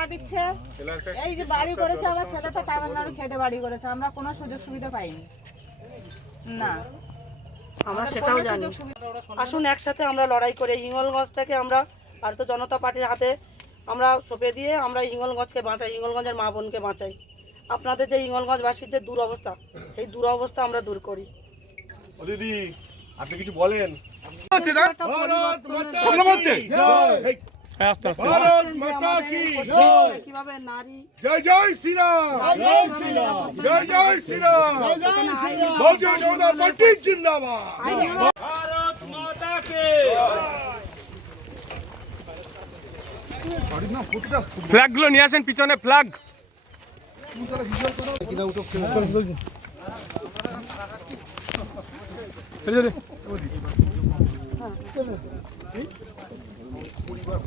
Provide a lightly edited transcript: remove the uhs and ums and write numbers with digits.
টাকা দিচ্ছে। এই যে বাড়ি করেছে আমার ছেলে তো তামিলনাড়ু খেটে বাড়ি করেছে, আমরা কোনো সুযোগ সুবিধা পাইনি না। আমরা সেটাও জানি। আসুন একসাথে আমরা লড়াই করে হিঙ্গলগঞ্জটাকে আমরা ভারতীয় জনতা পার্টির হাতে আমরা সঁপে দিয়ে আমরা হিঙ্গলগঞ্জকে বাঁচাই, হিঙ্গলগঞ্জের মা বোনকে বাঁচাই। আপনাদের যে হিঙ্গলগঞ্জবাসীর যে দুরবস্থা, এই দুরবস্থা আমরা দূর করি। দিদি আপনি কিছু বলেন। কিভাবে নারী জয় জয় শ্রীরাম, জয় শ্রীরাম, জয় জয় শ্রীরাম, ভারতীয় জনতা পার্টি জিন্দাবাদ। भारत माता के ফ্ল্যাগ গুলো নিয়ে আসেন, পিছনে ফ্ল্যাগ। পরিবার